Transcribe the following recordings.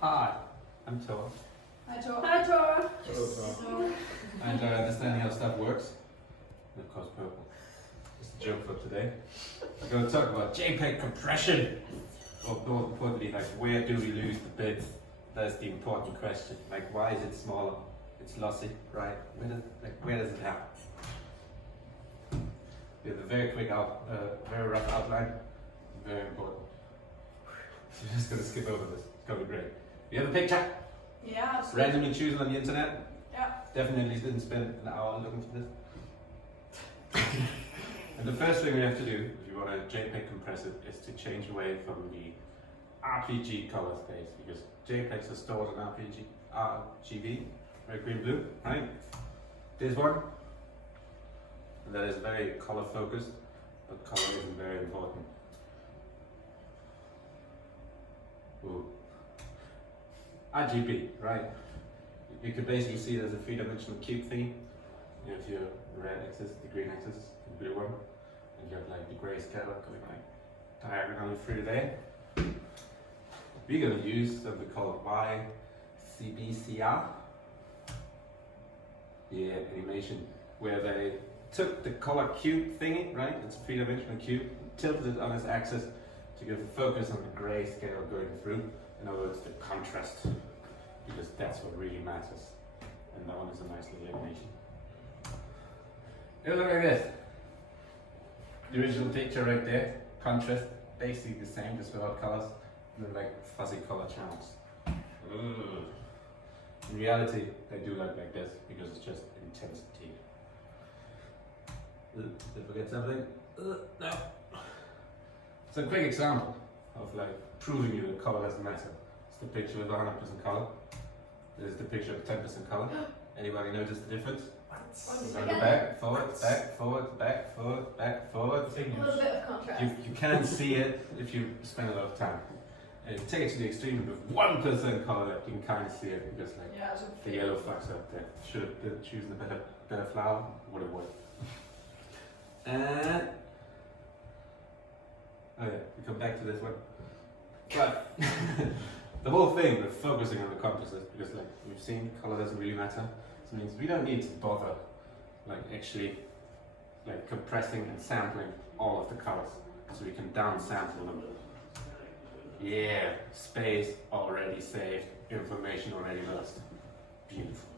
Hi, I'm Thor. Hi, Thor. Hi, Thor. Hello, Thor. I enjoy understanding how stuff works. And of course, purple. It's the joke for today. We're going to talk about JPEG compression. Or more importantly, like where do we lose the bits? That's the important question. Like why is it smaller? It's lossy, right? Where does it happen? We have a very quick very rough outline. Very important. So you're just going to skip over this. It's going to be great. You have a picture? Yeah, absolutely. Randomly chosen on the internet? Yeah. Definitely didn't spend an hour looking for this. And the first thing we have to do, if you want to JPEG compress it, is to change away from the RPG color space, because JPEGs are stored in RGB, red, green, blue, right? There's one, and that is very color focused, but color isn't very important. Ooh. RGB, right? You could basically see it as a three-dimensional cube thing. You have your red axis, the green axis, the blue one, and you have like the gray scale going like diagonally through there. We're going to use something called YCBCR. Yeah, animation, where they took the color cube thingy, right? It's a three-dimensional cube, tilted it on its axis to give a focus on the gray scale going through. In other words, the contrast, because that's what really matters. And that one is a nice little animation. It'll look like this. The original picture right there, contrast, basically the same, just without colors, and then like fuzzy color channels. Ugh. In reality, they do look like this because it's just intensity. Did I forget something? No. So a quick example of like proving you that color doesn't matter. It's the picture with 100% color. This is the picture of 10% color. Anybody notice the difference? Go back, forward, back, forward, back, forward, back, forward. A little bit of contrast. You can't see it if you spend a lot of time. And take it to the extreme with 1% color, you can kind of see it because like Yeah, the yellow flags up there. Should have been choosing a better flower, would have worked. And oh yeah, we come back to this one. But the whole thing with focusing on the contrast is because like we've seen, color doesn't really matter. So it means we don't need to bother like actually like compressing and sampling all of the colors. So we can downsample them. Yeah, space already saved, information already lost. Beautiful.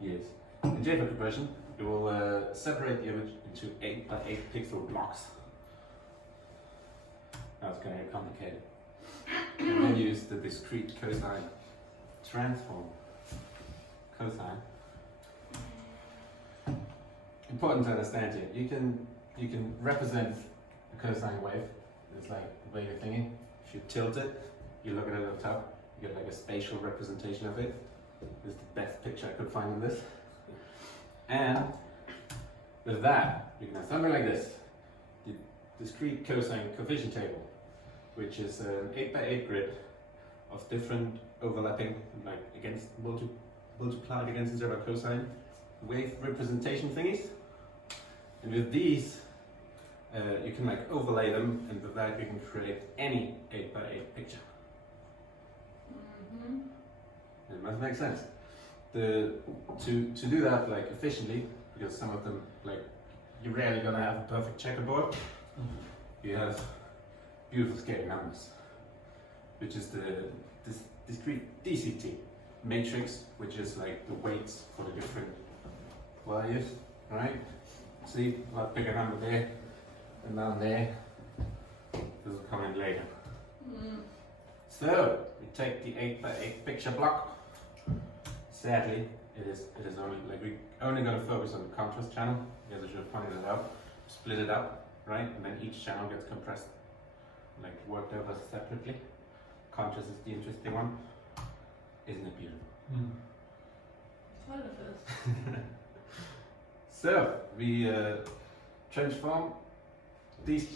Yes. In JPEG compression, it will separate the image into 8 by 8 pixel blocks. Now it's going to get complicated. And then use the discrete cosine transform. Cosine. Important to understand here. You can represent a cosine wave. It's like the way you're thinking. If you tilt it, you look at it at the top, you get like a spatial representation of it. This is the best picture I could find of this. And with that, you can have something like this. The discrete cosine coefficient table, which is an 8 by 8 grid of different overlapping, like against multiplied against each other cosine wave representation thingies. And with these, you can like overlay them, and with that you can create any 8 by 8 picture. Mm-hmm. It must make sense. To do that like efficiently, because some of them like you're rarely gonna have a perfect checkerboard. You have beautiful scaling numbers, which is the discrete DCT matrix, which is like the weights for the different values, right? See, a lot bigger number there, and down there. This will come in later. Mm. So we take the 8 by 8 picture block. Sadly, it is only like we're only going to focus on the contrast channel. Because I should have pointed it out. Split it up, right, and then each channel gets compressed, like worked over separately. Contrast is the interesting one. Isn't it beautiful? What it is. So we transform these.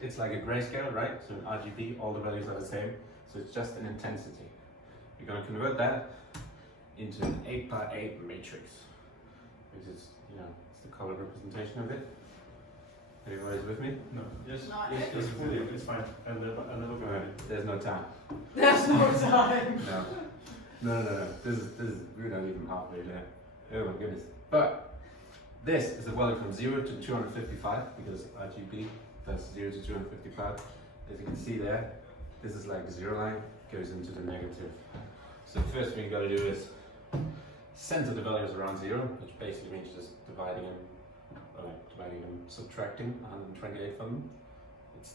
It's like a grayscale, right? So in RGB, all the values are the same. So it's just an intensity. We're going to convert that into an 8 by 8 matrix, which is, it's the color representation of it. Everybody's with me? No, yes, No, yes, I- yes, it's fine. I'll never go with it. There's no time. There's no time. No. This is we're not even halfway there. Oh my goodness. But this is a value from 0 to 255 because RGB does 0 to 255. As you can see there, this is like the 0 line, goes into the negative. So the first thing you gotta do is center the values around 0, which basically means just dividing them, subtracting 128 from them. It's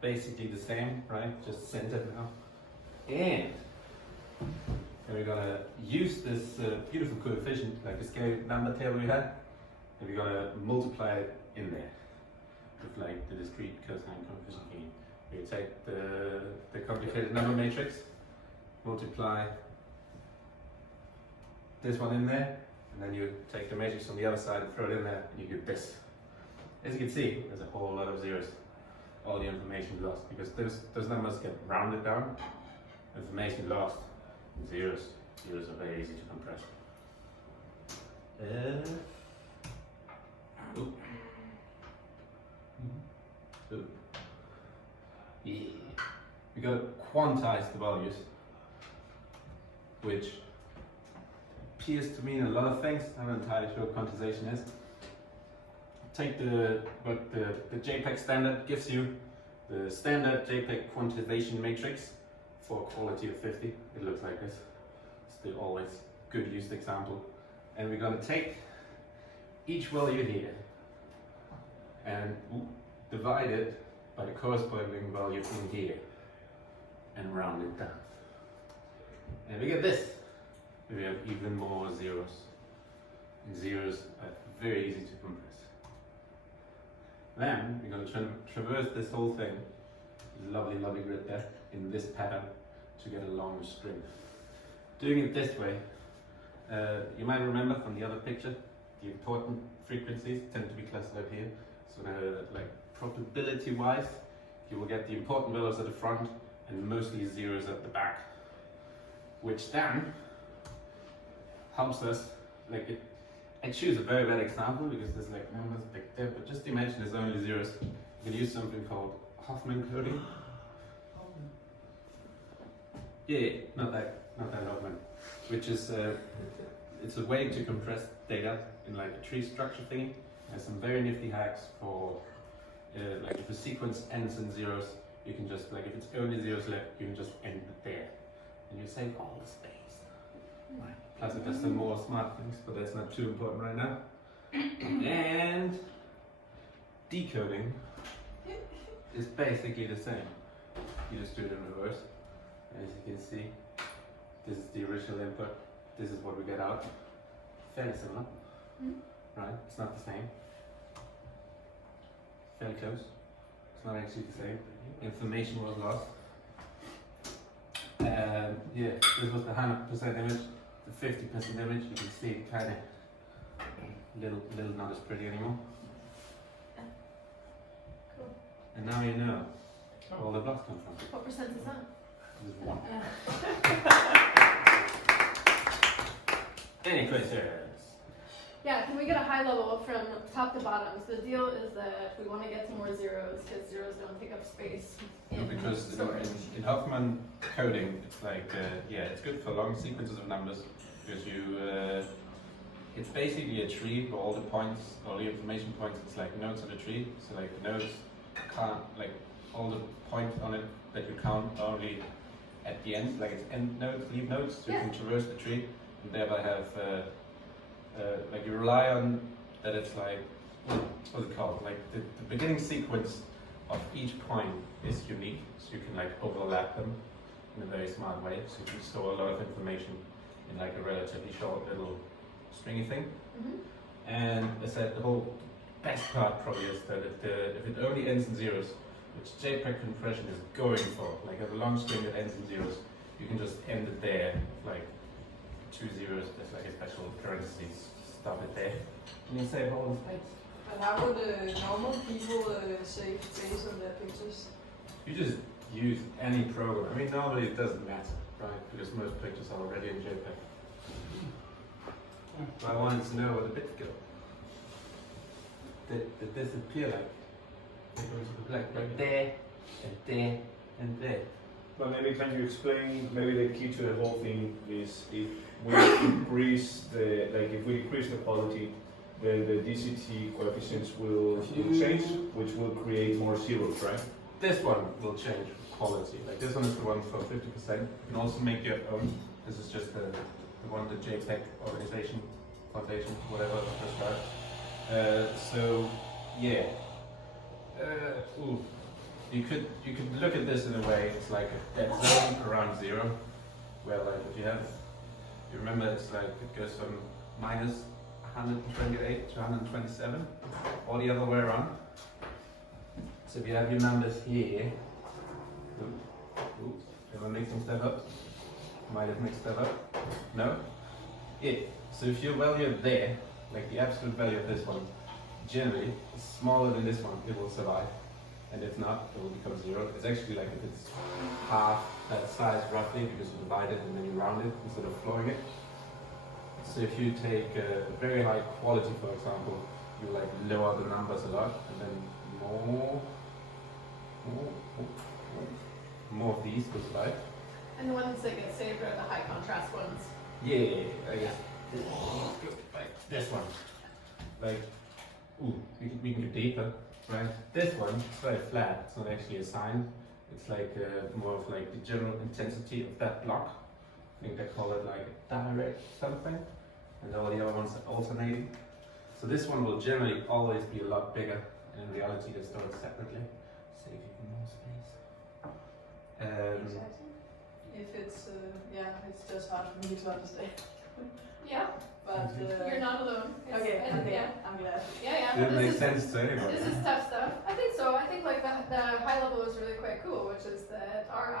basically the same, right? Just centered now. And we're gonna use this beautiful coefficient, like the scale number table we had, and we're gonna multiply it in there with like the discrete cosine coefficient thingy. We take the complicated number matrix, multiply this one in there, and then you take the matrix on the other side and throw it in there, and you get this. As you can see, there's a whole lot of zeros. All the information lost because those numbers get rounded down. Information lost. Zeros. Zeros are very easy to compress. Yeah. We gotta quantize the values, which appears to mean a lot of things. I'm not entirely sure what quantization is. Take what the JPEG standard gives you, the standard JPEG quantization matrix for quality of 50. It looks like this. It's the always good used example. And we're gonna take each value here and divide it by the corresponding value in here and round it down. And we get this. We have even more zeros. And zeros are very easy to compress. Then we're going to traverse this whole thing, this lovely grid there, in this pattern to get a longer string. Doing it this way, you might remember from the other picture, the important frequencies tend to be clustered up here. So like probability-wise, you will get the important values at the front and mostly zeros at the back, which then helps us, like I choose a very bad example because there's like numbers back there, but just imagine there's only zeros. You can use something called Hoffman coding. Yeah, not that Hoffman, which is it's a way to compress data in like a tree structure thingy. There's some very nifty hacks for like if a sequence ends in zeros, you can just like if it's only zeros left, you can just end it there, and you save all the space. Right. Plus it does some more smart things, but that's not too important right now. And decoding is basically the same. You just do it in reverse. As you can see, this is the original input. This is what we get out. Fairly similar, right? It's not the same. Fairly close. It's not actually the same. Information was lost. Yeah, this was the 100% image. The 50% image, you can see it kind of little not as pretty anymore. Cool. And now you know where all the blocks come from. What percent is that? This is 1. Any questions? Yeah, can we get a high level from top to bottom? So the deal is that we want to get to more zeros because zeros don't take up space in Because storage. in Hoffman coding, it's like, yeah, it's good for long sequences of numbers because you, it's basically a tree for all the points, all the information points. It's like nodes on a tree. So like the nodes can't, like all the points on it that you count are only at the end, like it's end nodes, leaf nodes. So you can traverse the tree and thereby have, like you rely on that it's like, what's it called? Like the beginning sequence of each point is unique, so you can like overlap them in a very smart way. So you can store a lot of information in like a relatively short little stringy thing. And as I said, the whole best part probably is that if it only ends in zeros, which JPEG compression is going for, like a long string that ends in zeros, you can just end it there, like 2 zeros, there's like a special parentheses, stop it there, and you save all the space. And how would normal people save space on their pictures? You just use any program. I mean, normally it doesn't matter, right? Because most pictures are already in JPEG. But I wanted to know where the bits go. Did this appear like they go into the black, like there, and there, and there. But maybe can you explain, maybe the key to the whole thing is if we increase the, like if we decrease the quality, then the DCT coefficients will change, which will create more zeros, right? This one will change quality. Like this one is the one for 50%. You can also make your own. This is just the one, the JPEG organization, foundation, whatever, prescribed. So yeah. Ooh. You could look at this in a way. It's like a dead zone around 0, where like if you have, you remember it's like it goes from minus 128 to 127, or the other way around. So if you have your numbers here, oops, am I mixing stuff up? Might have mixed stuff up. No? Yeah. So if your value there, like the absolute value of this one, generally is smaller than this one, it will survive. And if not, it will become 0. It's actually like if it's half that size roughly, because you divide it and then you round it instead of flooring it. So if you take a very high quality, for example, you like lower the numbers a lot, and then more of these will survive. And the ones that get saved are the high contrast ones. Yeah, I guess. Like this one. Like, ooh, we can go deeper. Right, this one is very flat. It's not actually a sign. It's like more of like the general intensity of that block. I think they call it like direct something, and all the other ones are alternating. So this one will generally always be a lot bigger, and in reality they're stored separately. Save you more space. Exactly. If it's, it's just hard for me to understand. Yeah, But you're not alone. It's- okay, and, okay, Yeah, I'm glad. yeah. Did it This make is- sense to anyone? This is tough stuff. I think so. I think like the high level is really quite cool, which is that our